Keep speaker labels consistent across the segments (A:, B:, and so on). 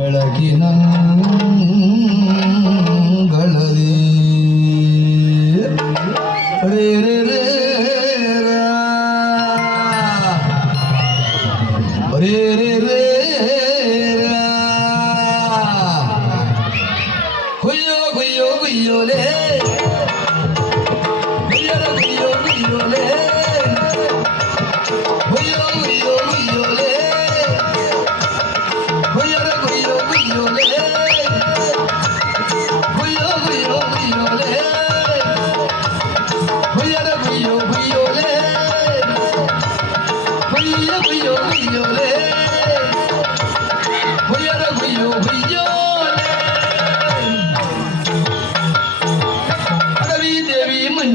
A: न गलरी रे रे रे रे रे रे खुयो खुयो घुरे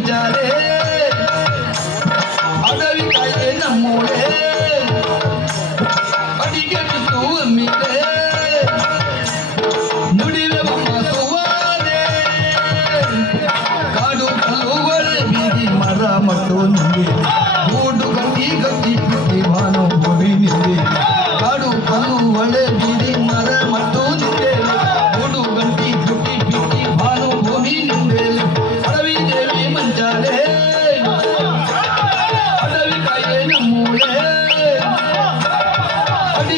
A: जा रे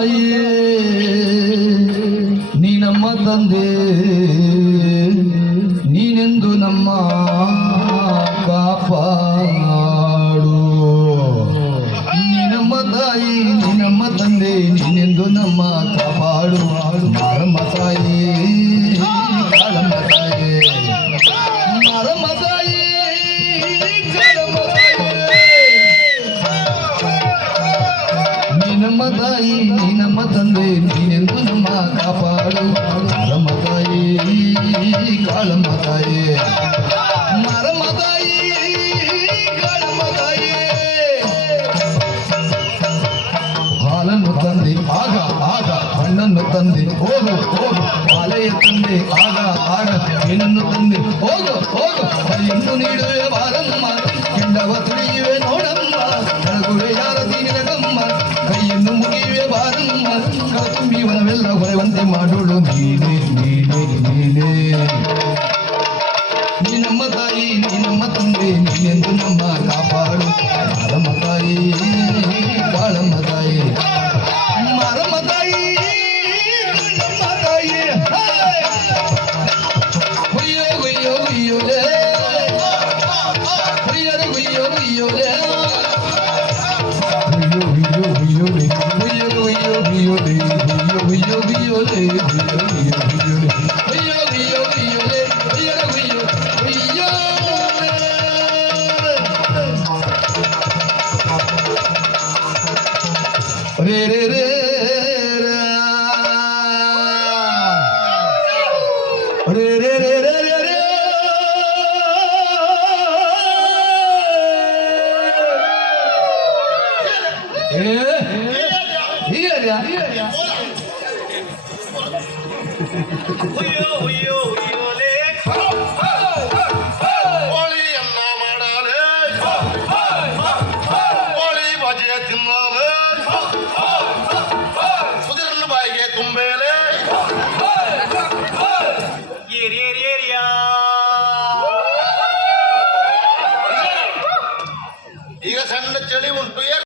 A: ತಾಯಿ ನೀ ನಮ್ಮ ತಂದೆ நம்மதாயி நீ நம்ம தந்தை நீ என்று நம்ம காப்பாடு மரமதாயி காலமதாயே மரமதாயி காலமதாயே தந்தை ஆகா ஆகா பண்ணன்னு தந்தை போகும் போகும் பழைய தந்தை ஆகா ஆகா என்னன்னு தந்தை போகும் போகும் நீடு வந்து மடுளும் மீனே மீனே மீனே நீ நம்ம தாயி நீ நம்ம தந்தை நீ என்று நம்ம காப்பாடும் தாயே
B: 我烈
A: 欢迎！